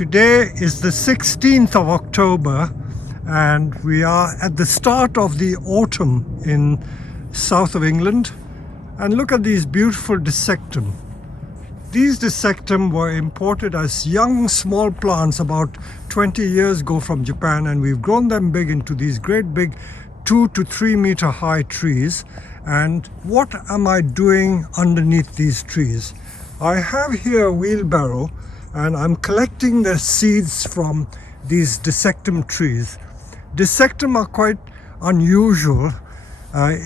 Today is the 16th of October and we are at the start of the autumn in south of England. And look at these beautiful dissectum. These dissectum were imported as young small plants about 20 years ago from Japan, and we've grown them big into these great big 2 to 3 meter high trees. And what am I doing underneath these trees? I have here a wheelbarrow and I'm collecting the seeds from these dissectum trees. Dissectum are quite unusual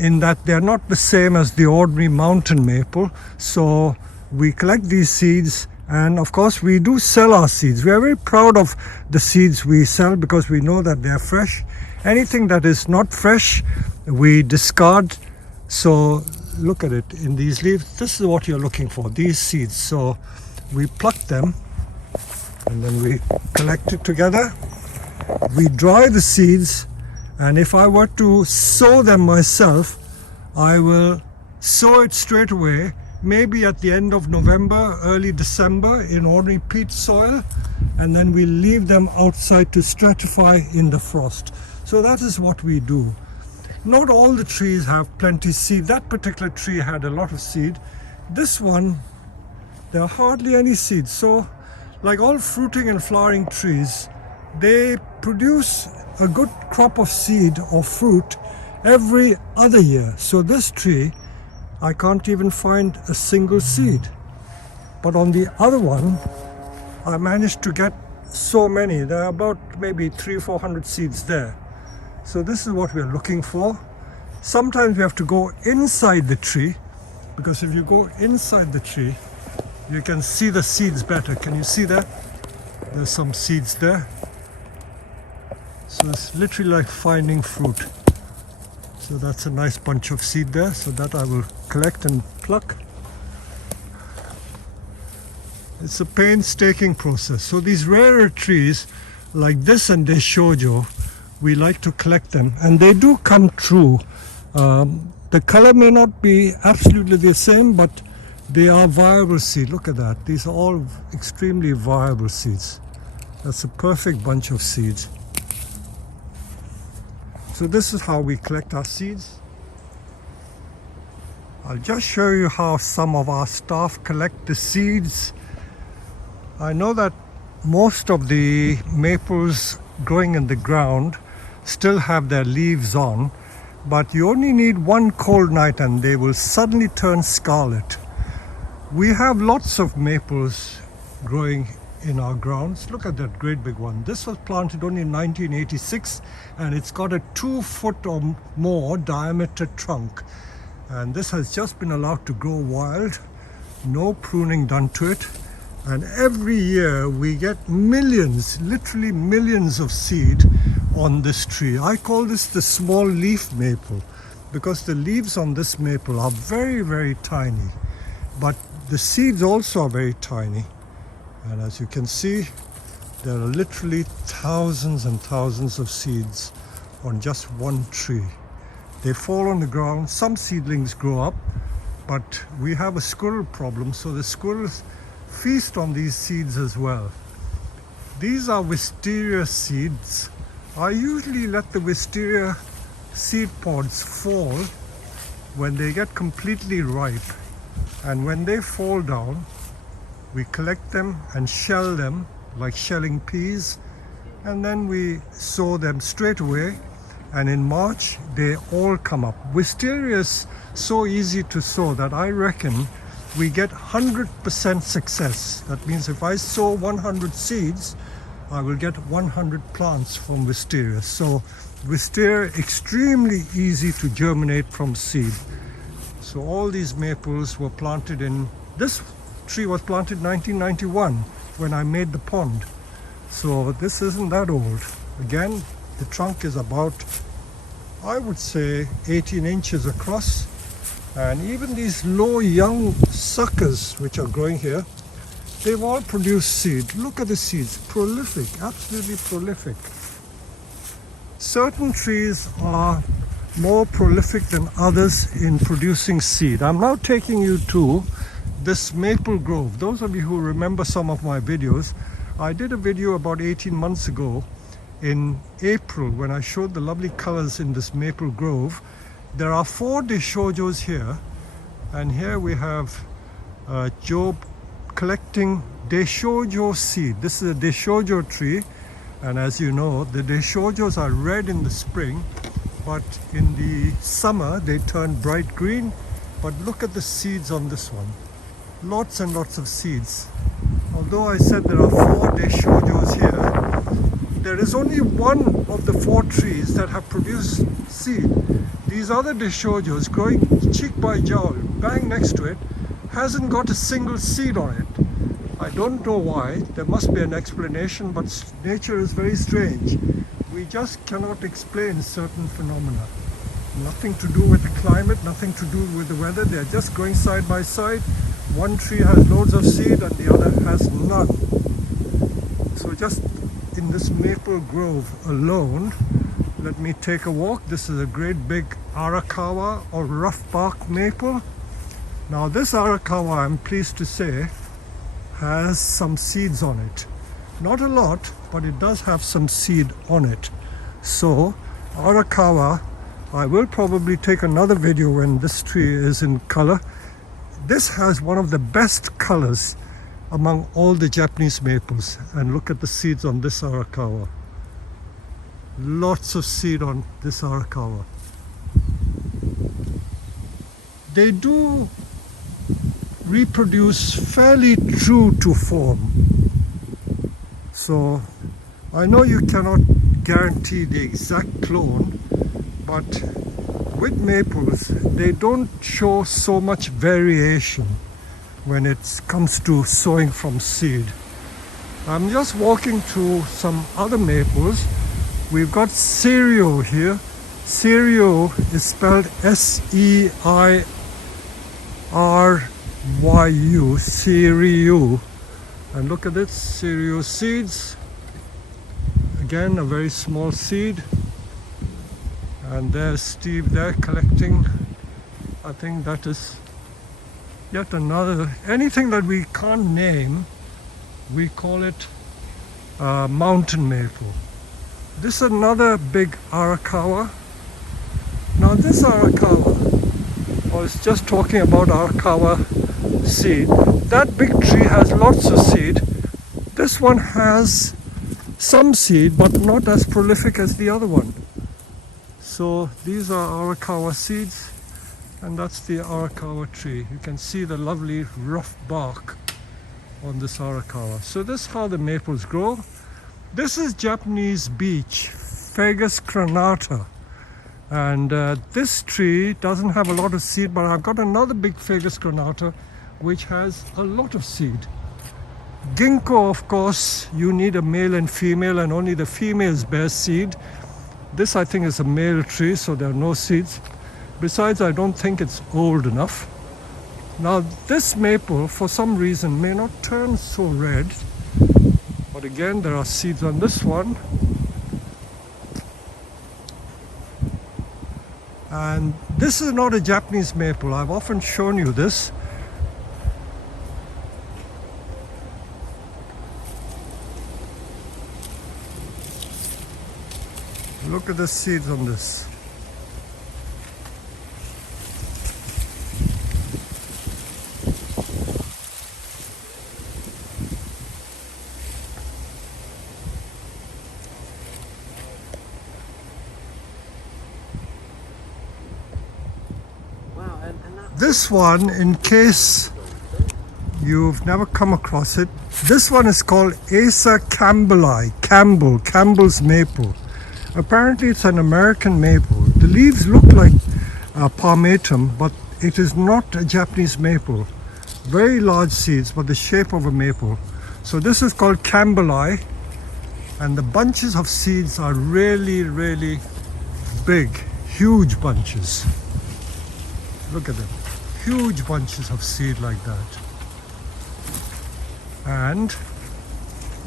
in that they're not the same as the ordinary mountain maple. So we collect these seeds, and of course we do sell our seeds. We are very proud of the seeds we sell because we know that they're fresh. Anything that is not fresh we discard. So look at it in these leaves. This is what you're looking for, these seeds. So we pluck them and then we collect it together. We dry the seeds, and if I were to sow them myself, I will sow it straight away, maybe at the end of November, early December, in ordinary peat soil, and then we leave them outside to stratify in the frost. So that is what we do. Not all the trees have plenty seed. That particular tree had a lot of seed. This one, there are hardly any seeds. So like all fruiting and flowering trees, they produce a good crop of seed or fruit every other year. So this tree, I can't even find a single seed. But on the other one, I managed to get so many. There are about maybe 300-400 seeds there. So this is what we're looking for. Sometimes we have to go inside the tree, because if you go inside the tree, you can see the seeds better. Can you see that? There's some seeds there. So it's literally like finding fruit. So that's a nice bunch of seed there. So that I will collect and pluck. It's a painstaking process. So these rarer trees like this and Deshojo, we like to collect them, and they do come true. The color may not be absolutely the same, but they are viable seed. Look at that. These are all extremely viable seeds. That's a perfect bunch of seeds. So this is how we collect our seeds. I'll just show you how some of our staff collect the seeds. I know that most of the maples growing in the ground still have their leaves on, but you only need one cold night and they will suddenly turn scarlet. We have lots of maples growing in our grounds. Look at that great big one. This was planted only in 1986 and it's got a 2 foot or more diameter trunk, and this has just been allowed to grow wild, no pruning done to it. And every year we get millions, literally millions of seed on this tree. I call this the small leaf maple because the leaves on this maple are very, very tiny, but the seeds also are very tiny. And as you can see, there are literally thousands and thousands of seeds on just one tree. They fall on the ground. Some seedlings grow up, but we have a squirrel problem, so the squirrels feast on these seeds as well. These are wisteria seeds. I usually let the wisteria seed pods fall when they get completely ripe, and when they fall down, we collect them and shell them like shelling peas, and then we sow them straight away, and in March they all come up. Wisteria is so easy to sow that I reckon we get 100% success. That means if I sow 100 seeds, I will get 100 plants from wisteria. So wisteria, extremely easy to germinate from seed. So all these maples were planted in, this tree was planted in 1991 when I made the pond. So this isn't that old. Again, the trunk is about, I would say, 18 inches across. And even these low young suckers which are growing here, they've all produced seed. Look at the seeds, prolific, absolutely prolific. Certain trees are more prolific than others in producing seed. I'm now taking you to this maple grove. Those of you who remember some of my videos, I did a video about 18 months ago in April when I showed the lovely colors in this maple grove. There are 4 Deshojos here, and here we have Job collecting Deshojo seed. This is a Deshojo tree, and as you know, the Deshojos are red in the spring, but in the summer they turn bright green. But look at the seeds on this one. Lots and lots of seeds. Although I said there are 4 Deshojos here, there is only one of the 4 trees that have produced seed. These other Deshojos growing cheek by jowl, bang next to it, hasn't got a single seed on it. I don't know why. There must be an explanation, but nature is very strange. We just cannot explain certain phenomena. Nothing to do with the climate, nothing to do with the weather. They're just growing side by side. One tree has loads of seed and the other has none. So just in this maple grove alone, let me take a walk. This is a great big Arakawa or rough bark maple. Now this Arakawa, I'm pleased to say, has some seeds on it. Not a lot, but it does have some seed on it. So Arakawa, I will probably take another video when this tree is in color. This has one of the best colors among all the Japanese maples. And look at the seeds on this Arakawa. Lots of seed on this Arakawa. They do reproduce fairly true to form. So I know you cannot guarantee the exact clone, but with maples they don't show so much variation when it comes to sowing from seed. I'm just walking through some other maples. We've got Seiryu here. Seiryu is spelled Seiryu, Seiryu. And look at this, Seiryu seeds. Again, a very small seed. And there's Steve there collecting. I think that is yet another, anything that we can't name, we call it mountain maple. This is another big Arakawa. Now this Arakawa, I was just talking about Arakawa seed. That big tree has lots of seed. This one has some seed, but not as prolific as the other one. So these are Arakawa seeds, and that's the Arakawa tree. You can see the lovely rough bark on this Arakawa. So this is how the maples grow. This is Japanese beech, Fagus crenata. And this tree doesn't have a lot of seed, but I've got another big Fagus crenata which has a lot of seed. Ginkgo, of course, you need a male and female, and only the females bear seed. This, I think, is a male tree, so there are no seeds. Besides, I don't think it's old enough. Now, this maple, for some reason, may not turn so red. But again, there are seeds on this one. And this is not a Japanese maple. I've often shown you this. Look at the seeds on this. This one, in case you've never come across it, this one is called Asa Campbelli, Campbell's maple. Apparently it's an American maple. The leaves look like palmatum, but it is not a Japanese maple. Very large seeds, but the shape of a maple. So this is called Campbelli, and the bunches of seeds are really, really big, huge bunches. Look at them. Huge bunches of seed like that. And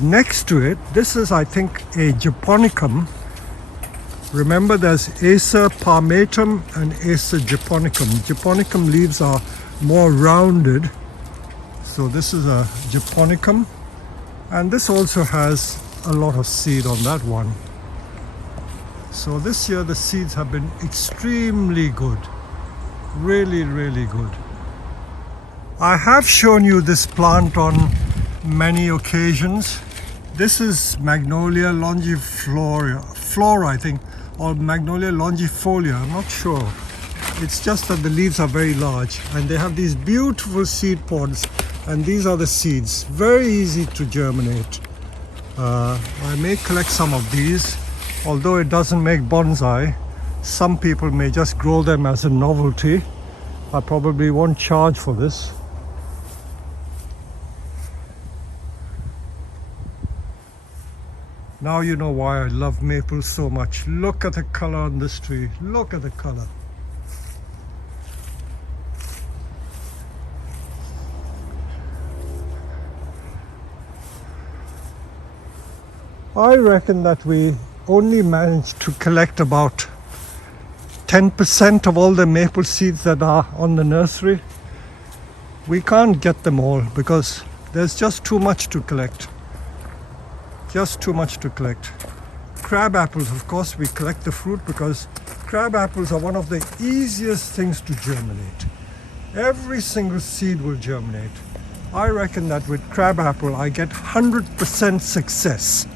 next to it, this is, I think, a Japonicum. Remember, there's Acer palmatum and Acer japonicum. Japonicum leaves are more rounded. So this is a Japonicum. And this also has a lot of seed on that one. So this year the seeds have been extremely good. Really, really good. I have shown you this plant on many occasions. This is Magnolia longiflora, I think, or Magnolia longifolia, I'm not sure. It's just that the leaves are very large and they have these beautiful seed pods, and these are the seeds. Very easy to germinate. I may collect some of these, although it doesn't make bonsai. Some people may just grow them as a novelty. I probably won't charge for this. Now you know why I love maples so much. Look at the color on this tree. Look at the color. I reckon that we only managed to collect about 10% of all the maple seeds that are on the nursery. We can't get them all because there's just too much to collect. Just too much to collect. Crab apples, of course, we collect the fruit because crab apples are one of the easiest things to germinate. Every single seed will germinate. I reckon that with crab apple I get 100% success.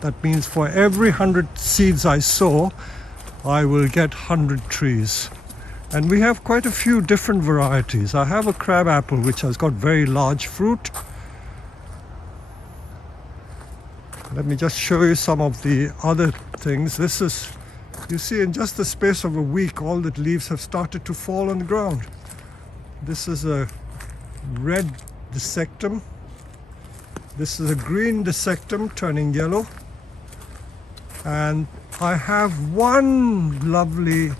That means for every 100 seeds I sow, I will get 100 trees. And we have quite a few different varieties. I have a crab apple which has got very large fruit. Let me just show you some of the other things. This is, you see, in just the space of a week, all the leaves have started to fall on the ground. This is a red dissectum. This is a green dissectum turning yellow. And I have one lovely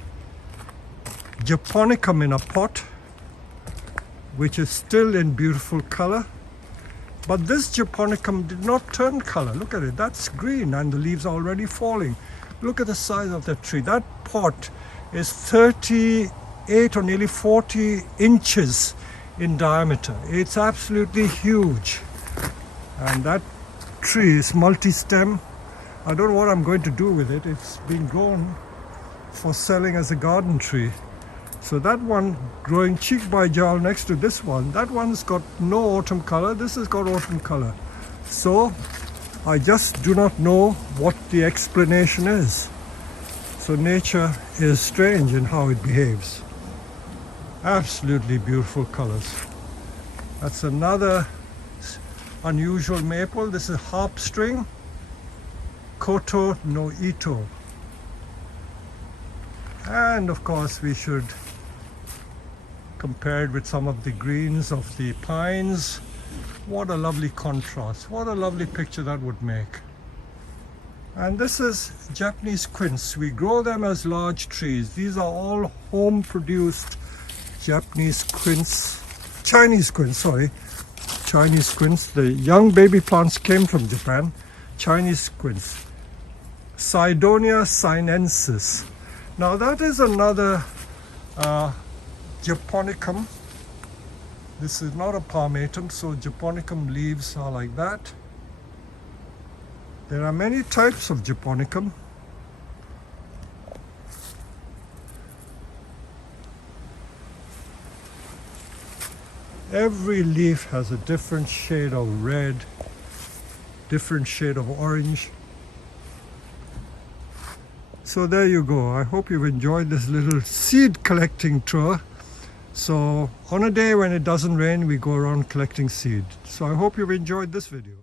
japonicum in a pot, which is still in beautiful color. But this japonicum did not turn color. Look at it, that's green and the leaves are already falling. Look at the size of that tree. That pot is 38 or nearly 40 inches in diameter. It's absolutely huge. And that tree is multi-stem. I don't know what I'm going to do with it. It's been grown for selling as a garden tree. So that one growing cheek by jowl next to this one, that one's got no autumn color. This has got autumn color. So I just do not know what the explanation is. So nature is strange in how it behaves. Absolutely beautiful colors. That's another unusual maple. This is harp string, Koto no Ito. And of course we should compare it with some of the greens of the pines. What a lovely contrast. What a lovely picture that would make. And this is Japanese quince. We grow them as large trees. These are all home produced Japanese quince, Chinese quince, sorry. Chinese quince. The young baby plants came from Japan. Chinese quince. Cydonia sinensis. Now that is another Japonicum. This is not a palmatum, so Japonicum leaves are like that. There are many types of Japonicum. Every leaf has a different shade of red, different shade of orange. So there you go. I hope you've enjoyed this little seed collecting tour. So on a day when it doesn't rain, we go around collecting seed. So I hope you've enjoyed this video.